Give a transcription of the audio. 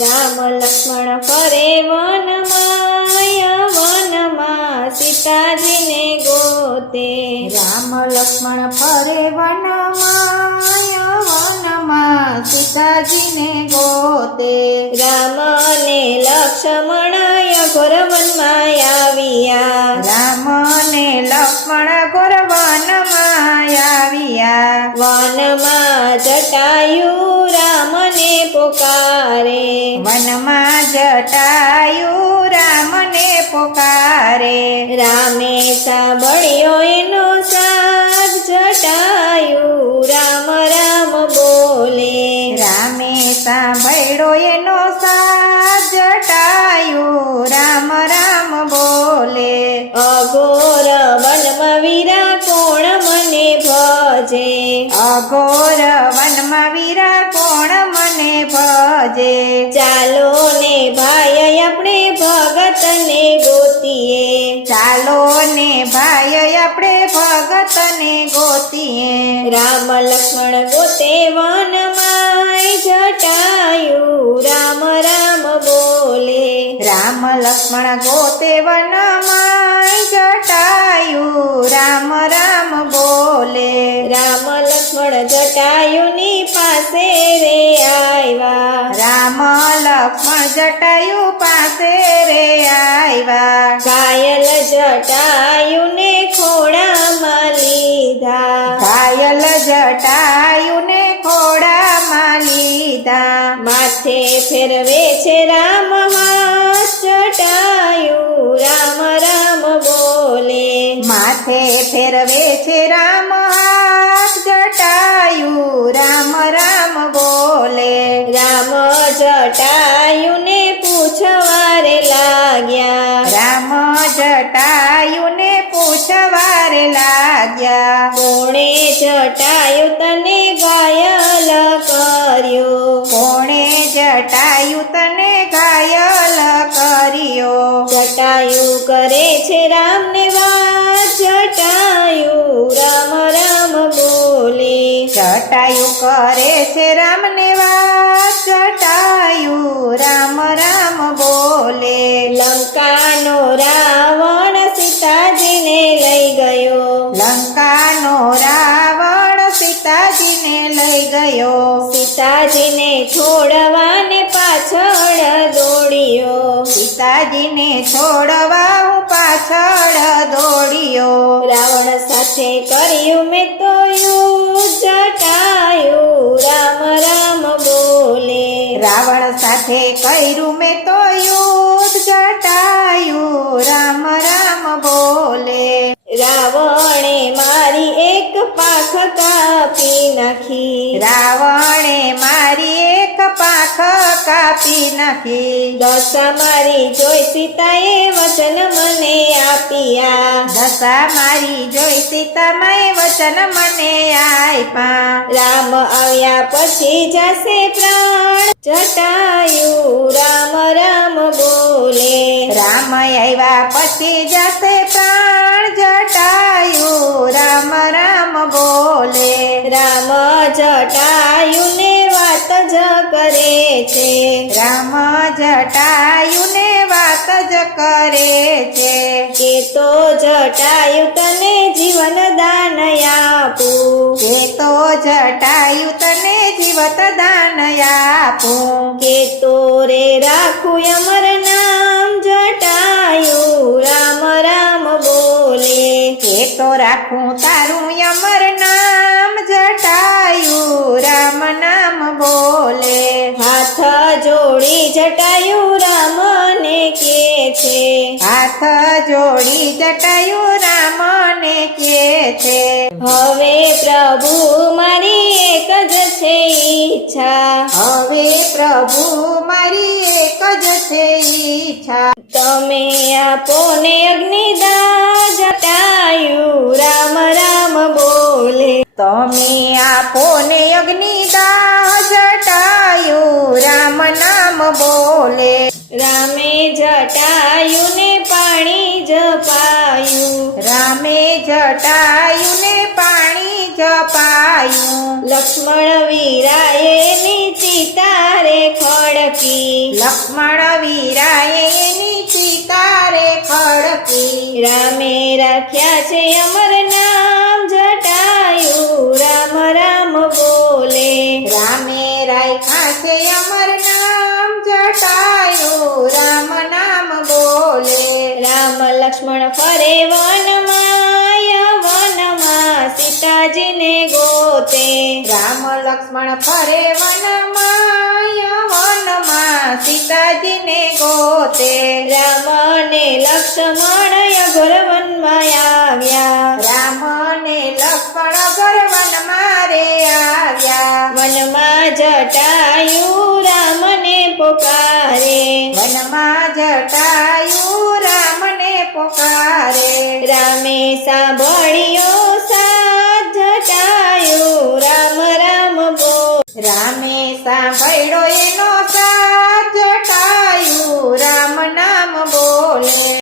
રામ લક્ષ્મણ ફરે વનમાં સીતાજીને ગોતે. રામ લક્ષ્મણ ફરે વનમાં સીતાજીને ગોતે. રામ ને લક્ષ્મણ ઘોર વનમાં આવ્યા. રામ ને લક્ષ્મણ ઘોર વનમાં આવ્યા. વનમાં જટાયુ રામને પોકારે. વનમાં જટાયુ રામને પોકારે. રામે સાંભળ્યો એનો સાથ જટાયુ રામ રામ બોલે. રામે સાંભળ્યો એનો સાથ જટાયુ રામ રામ બોલે. અઘોર વનમાં વીરા કોણ મને ભજે. અઘોર વનમાં વીરા કોણ મને ભજે. ચાલો ને ભાઈ આપણે ભગતને ગોતીએ. ચાલો ને ભાઈ આપણે ભગતને ગોતીએ. રામ લક્ષ્મણ ગોતે વનમાં જટાયુ રામ રામ બોલે. રામ લક્ષ્મણ ગોતે વનમાં જટાયુ રામ રામ બોલે. રામ લક્ષ્મણ જટાયુની પાસે રે આવ્યા. રામ લક્ષ્મણ જટાયુ પાસે રે આવ્યા. ઘાયલ જટાયુને ખોળામાં લીધા. ઘાયલ જટાયુને ખોળામાં લીધા. માથે ફેરવે છે રામ હાથ જટાયુ રામ રામ બોલે. માથે ફેરવે છે રામ હાથ જટાયુ રામ રામ બોલે. રામ જટાયુને પૂછવારે લાગ્યા. રામ જટાયુને પૂછવારે લાગ્યા. કોણે જટાયુ તને ઘાયલ કર્યો. કોણે જટાયુ તને ઘાયલ કર્યો. જટાયુ કરે છે રામને વાત જટાયુ રામ રામ બોલે. જટાયુ કરે છે રામને વાત જટાયુ રામ રામ બોલે. લંકાનો રાવણ સીતાજીને લઈ ગયો. લંકાનો રાવણ સીતાજીને લઈ ગયો. સીતાજીને છોડવાને પાછળ દોડ્યો. સીતાજીને છોડવા હું પાછળ દોડ્યો. રાવણ સાથે કર્યું મેં તો યુદ્ધ જટાયુ રામ રામ બોલે. રાવણ સાથે કર્યું મેં તો યુદ્ધ જટાયુ રામ રામ બોલે. રાવણે મારી એક પાંખ કાપી નાખી. રાવણે મારી એક પાંખ કાપી નાખી. દશા મારી જોઈ સીતાએ વચન મને આપ્યા. દશા મારી જોઈ સીતામાએ વચન મને આપ્યા. રામ આવ્યા પછી જશે પ્રાણ જટાયુ રામ રામ બોલે. રામ આવ્યા પછી જશે પ્રાણ જટાયુ રામ રામ બોલે. રામ જટાયુને વાત જ કરે છે. રામ જટાયુને વાત જ કરે છે. કે તો જટાયુ તને જીવન દાન આપું. કે તો જટાયુ તને જીવત દાન આપું. કે તો રે રાખું અમર નામ જટાયુ રામ રામ બોલે. કે તો રાખું તારું અમર નામ જટાયુ રામ નામ બોલે. હાથ જોડી જટાયુ રામને કે છે. હાથ જોડી જટાયુ રામને કે છે. હવે પ્રભુ મારી એક જ છે ઈચ્છા. હવે પ્રભુ મારી એક જ છે ઈચ્છા. તમે આપો ને અગ્નિદાન જટાયુ રામ રામ બોલે. તમે આપો ને અગ્નિદાહ જટાયુ રામ નામ બોલે. રામે જટાયુને પાણી જપાયું રામે જટાયુને પાણી જપાયું લક્ષ્મણ વીરાએ ની ચિતા રે ખડકી લક્ષ્મણ વીરાએ એની સીતા રે ખડકી રામે રાખ્યા છે અમર નામ જટાયુ રામ રામ બોલે રામે રાખ્યા છે અમર નામ જટાયુ રામ નામ બોલે રામ લક્ષ્મણ ફરે વનમાં સીતાજીને ગોતે રામ લક્ષ્મણ ફરે વનમાં સીતાજીને ગોતે રામ અને લક્ષ્મણ અઘોર વનમાં આવ્યા રામ ને લક્ષ્મણ ગરવનમાં રે આવ્યા વનમાં જટાયુ રામને પોકારે વનમાં જટાયુ રામને પોકારે રામે સાંભળ્યો સાથ જટાયુ રામ રામ બોલ રામે સાંભળ્યો એનો